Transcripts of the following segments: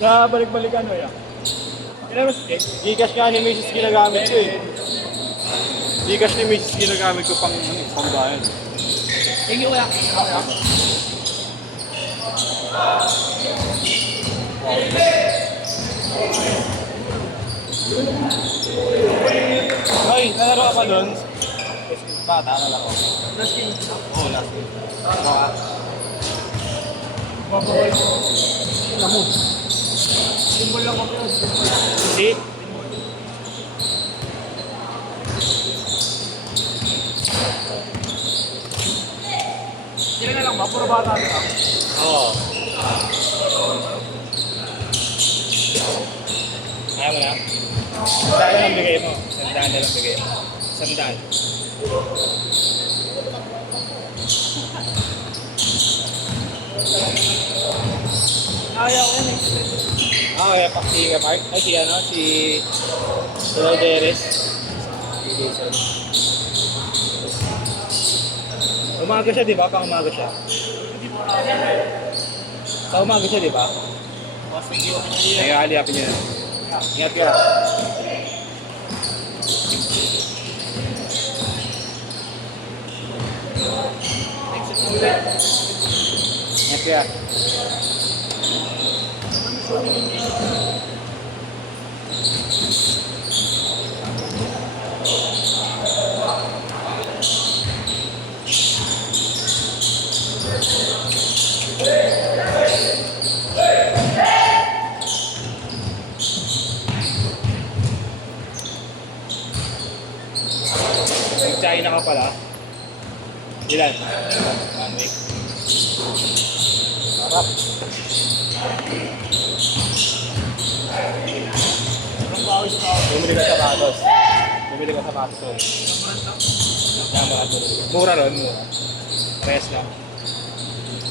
Balik-balikan mo yan. Gcash nga ni Mrs. ginagamit ko eh. Gcash ni Mrs. ginagamit ko pang bayan. Tingin ko yan. Ay, nalaro ako doon. Bata na lang ako. Last game. Oo, last game. Mabawal ko. Lamog. Simbol lang ako yun. Si? Sila na lang ba? Puro bata na lang. Oo. Ayaw mo na? Sandaan na lang bigay mo. Sandaan na lang bigay mo. Sandaan. Ayaw ko yan eh. Kaya Paksiga Park. Ay, si Lauderes. Umaga siya, di ba? Pang-umaga siya. Sa umaga siya, di ba? Mas video ko niya. Ay, aliyapin niya. Ingat ka. Ingat ka. China ka pala. Ilan? 1 week. Sarap. Ang bawis ka. Bumili ka sapatos. Bumili ka sapatos doon. Mura ron, mura. Press lang.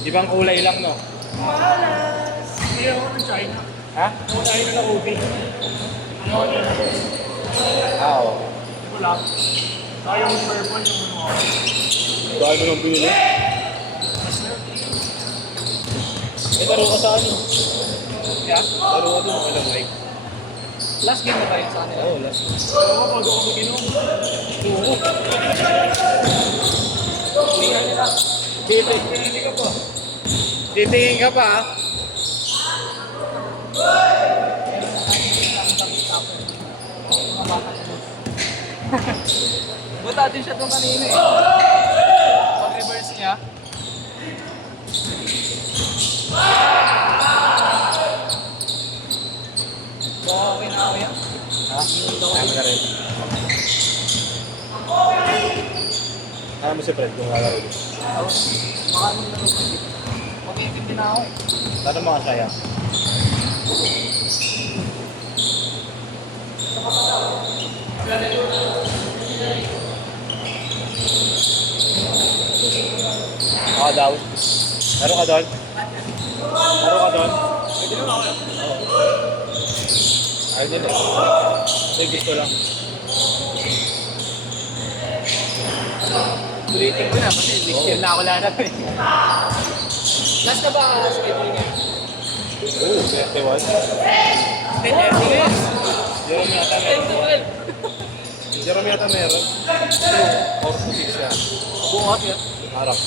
Ibang kulay lang, no? Malas! Hindi ako ng China. Ha? Ako China na Ubi. Ano ako yun? Oo. Hindi ko lang. Sayang yung purple yung ano ako. Dahil mo nang binili? Laro ka sa ano? Yeah? Laro ka doon, walang like. Last game na ba yun sa kanila? Oo, last. Oo, pag ako mag-inom. Oo. Hindi ka nila. Hindi ka pa. Titingin ka pa, ha? Buta din siya doon kanina eh. Pag-reverse niya. Baka okay na ako yan. Ha? Kaya na rin. Kaya mo si Fred kung lalaro dito. Baka mo na rin. Okay, hindi na ako. Tanong mga saya. Ako daw. Laro ka doon? Laro ka doon? Pwede naman ako. Ayun din eh. Ito yung gusto lang. Ulitin ko na kasi next year na ako lanap eh. Last na ba ang schedule niya? Oo, 21. 10:30 ngayon. Jerome yata meron. 10:12. Jerome yata meron. 4 to 6 yan. Bukas yan. Harap.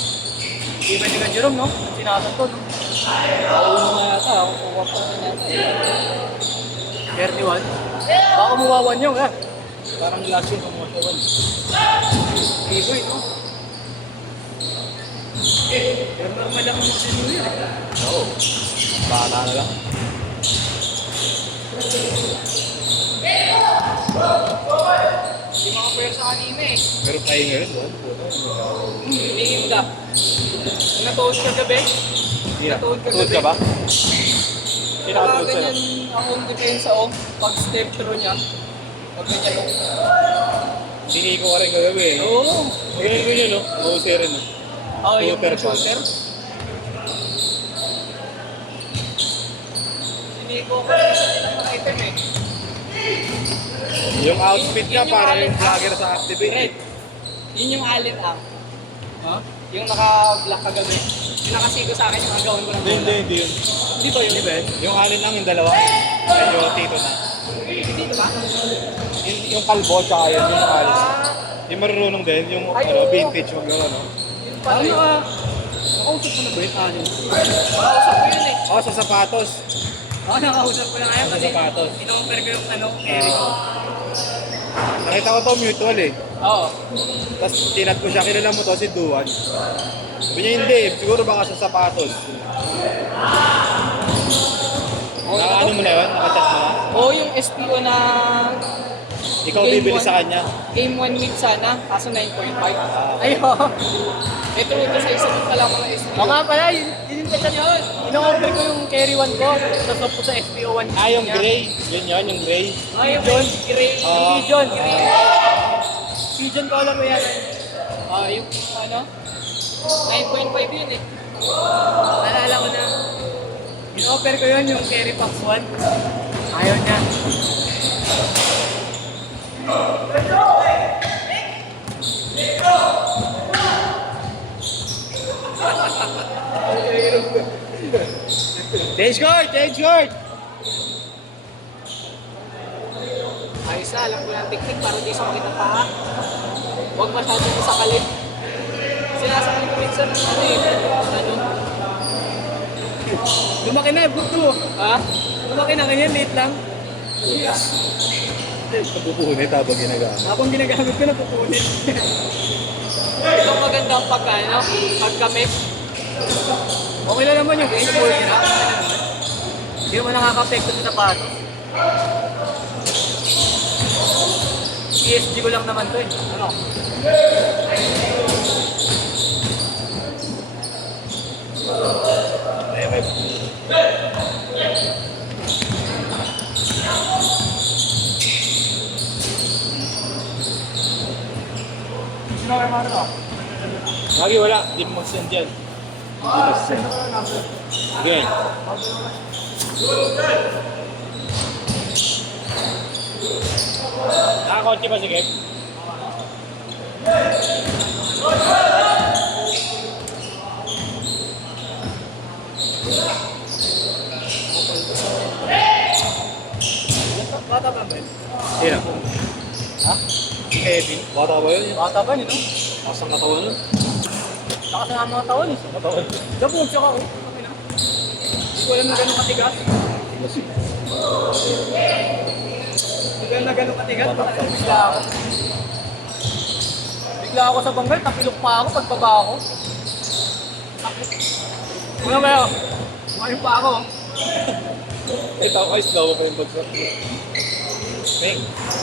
Di ba ni ka Jerome, no? Sinasag ko, no? Pauno nga yata. Ako kuha pa na yata. 31. Baka muwawan yung, ha? Parang last year kung mga 1. Iboy, no? Pero normal lang mo sa New Year, eh. Oo. Bata na lang. Hindi mga pwede sa kanina, eh. Pero tayo ngayon, no? Tingin ka. Kung natuod ka gabi, Natuod ka Tuod ka ba? Pinakatuod baka sa'yo. ganyan akong depensa o pag step through niya. Pag ganyan o. Hindi ko ka rin gagabi eh. Oo. Ganyan ko yun, no? OC rin, no? Oh, yung Shooter pa. shooter. Hindi ko ang item eh. Yung outfit niya Yun yung para alin yung vlogger sa Activate. Red. Yun yung alin ang. Ha? Yung naka-black kagabi. Yung nakasigo sa akin yung agawin ko ng bola. Hindi yun. Hindi ba yun? Di ba? Yung alin lang, yung dalawa. Medyo tito na. Dito ba? Yung kalbo, tsaka yun, yung alin. Ah, Yung marunong din, yung Ay, ano, oo. vintage, mag-gawa, no? yun pala yun. Nakausap ko na ba yun? Nakausap ko yun eh. Oo, sa sapatos. Oo, nakausap ko na ngayon Sa kasi sapatos. ino-offer ko yung ano, carry ko. Nakita ko to mutual eh. Oo. Tapos tinat ko siya, kilala mo to, si Duan. Sabi niya hindi, siguro baka sa sapatos. Naka-ano mo na yun? Naka-chat mo na? Oo, yung SPO na Ikaw Game bibili one. sa kanya. game 1 mid sana, kaso 9.5. Ah. Ay, oo. Ito ito sa isa pa lang mga SPO. Oo nga pala, yun yung chat yun. Ino-offer ko yung carry 1 ko, sasop ko sa SPO 1. Ah, yung gray. Yun yun, yung gray. Ay, yung Gray. Oo. Pigeon. Pigeon color ko yan. Yung ano, 9.5 yun eh. Naalala ko na. In-offer ko yun, yung carry box 1. Ayaw niya. Change court! Change court! Ayos na, alam ko yung technique para di sumakit ang paa. Huwag masyadong isakalin. Sinasakalin ko minsan ng ano eh. Ano? Lumaki na, buto. Ha? Lumaki na, ganyan, late lang. Napupunit habang ginagawa. Habang ginagamit ko, napupunit. Ito ang maganda ang pagka, ano? Pagka-mix. Okay lang naman yung baseball nila. Hindi naman nakaka-apekto sa sapato. PSG ko lang naman to eh. Ano? Sino kayo mga Lagi wala, di mo mag-send yan. Di mag-send. Sige. Nakakotse ba sige? Bata ba ba yun? Sino? Ha? Kevin. Bata ba yun? Bata ba yun, no? Masang katawan nun? Lakas ng mga tawon eh. Katawan. Dabog siya ka, oh. Okay na. Hindi ko alam na gano'ng katigas. Hindi ko alam na gano'ng katigas. Bigla ako. Bigla ako sa banggal, tapilok pa ako, pagbaba ako. Ano ba yun? Kumain pa ako. Ito, ayos daw pa yung bagsak. Peng.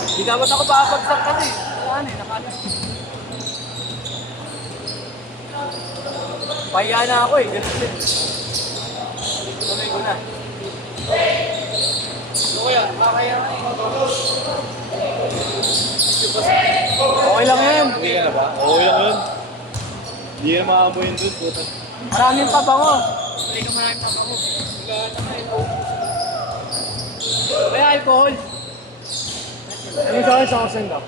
Hindi dapat ako papagsak kasi. Wala na eh, nakala. Pahiya na ako eh. Tuloy ko na. Ano kaya? Makakaya ka eh. Okay lang yan. Hindi ka na ba? Okay lang yun. Hindi ka maamoy yun doon. Puta. Maraming pabango. Hindi ka maraming pabango. Lahat ang alcohol. May alcohol. Ano sa akin sa akin daw?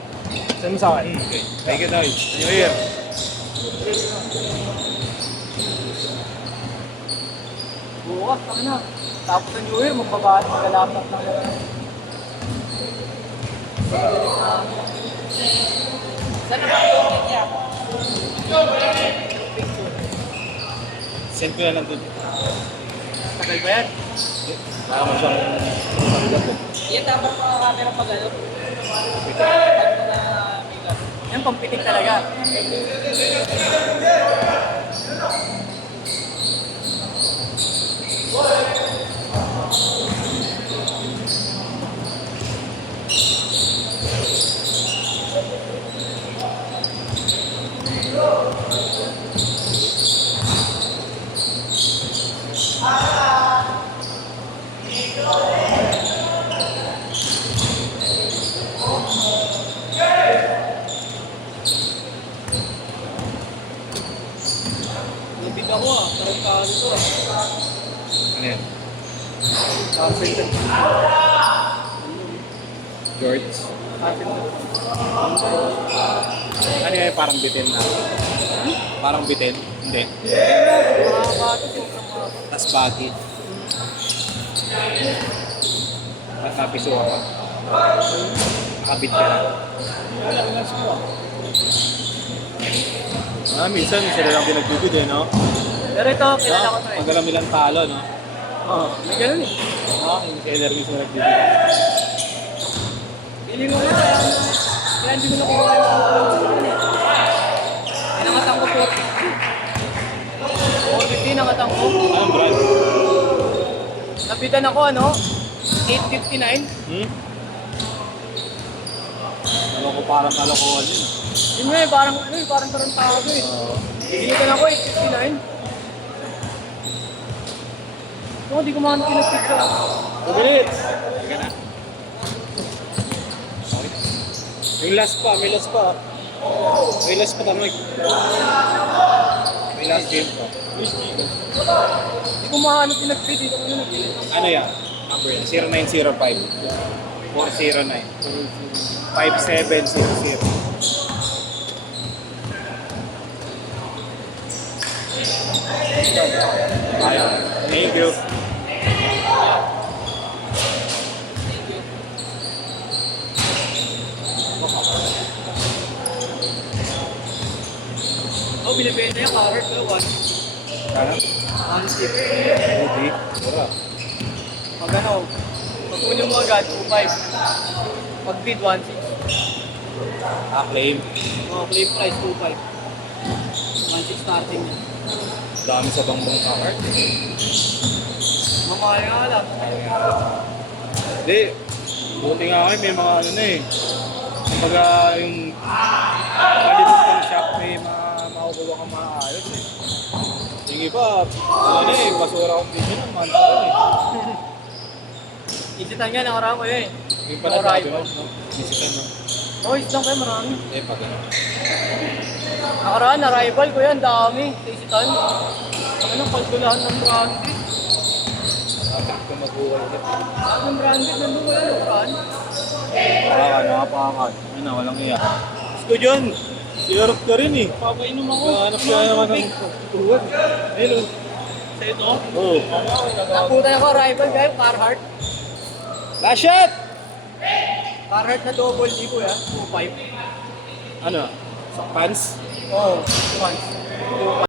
Saan mo sa akin? Okay. Thank you, Noy. New Year. Bukas, saka na. Tapos ng New Year, magbabahat, magalapot na. Saan na ba ang niya? Send ko na lang doon. Tagal ba yan? Baka mo siyang sabigat doon. Yan dapat mga camera pag ano. Yan, pampitik talaga. Lubig ako ah, tarantado to ah. Ano yan? Carpenter. George. Carpenter. Ano yan? Parang bitin na. Parang bitin. Hindi. Mahaba ito, sobrang mahaba. Tas baggy. At napiso ako. Nakabit ka na. Minsan sila lang pinagbibid eh, no? Pero ito, kilala ko to eh. Magalang ilang talo, no? Oo, may ganun eh. Hindi sila mismo nagbibid. Pili mo na kaya hindi ko nakuha yung pinangatang ko 450 nangatang ko. Anong brand? Nabitan ako ano, 859. Ano ko parang kalokohan yun. Yun nga eh, parang ano eh, parang tarantado eh. Binitan ako 859. Oo, di ko man pinagpit sa... 2 minutes! Sige na. Yung last pa, may last pa. May last pa tanong. May last game pa. Di ko mahanap pinagpit, di ko ano nagpit. Ano yan? Number yan. 0905 409 5700. Ayaw. Thank you. Oh, binibenta yung carrot ko, 1. Ano? 1 tip. Okay. Mura. Pag ano, pag kunin mo agad, 2.5. Pag bid, 1.6. Claim. Mga claim price, 2.5. 1.6 starting niya. Dami sa bangbang card. Mamaya nga lang. Hindi. Buti nga kayo, may mga ano na eh. Kumbaga yung malibot ng shop, may mga makukuha kang maayos eh. Yung iba, ano eh, basura kong video naman. Isitan nga, nakaraan ko yun eh. Yung pala sabi mo, no? Visitan mo. Oh, lang kayo, marami. Pag ano. Nakaraan, arrival ko yan, dami. Sa isitan. Ano, kalkulahan ng branded. Trip ko mag-uwal ulit. Lahat ng branded, nandun ko yan, nakaraan. Nakapakan. Ano, walang iya. Gusto dyan. Si Europe ka rin eh. Papainom ako. Hanap siya naman ng tuwan. Hello. Sa ito? Oo. Naputan ako, arrival kayo, Carhartt. Last shot! Carhartt na double D ko yan, 2.5. Ano? Sa pants? Oo, 2.5.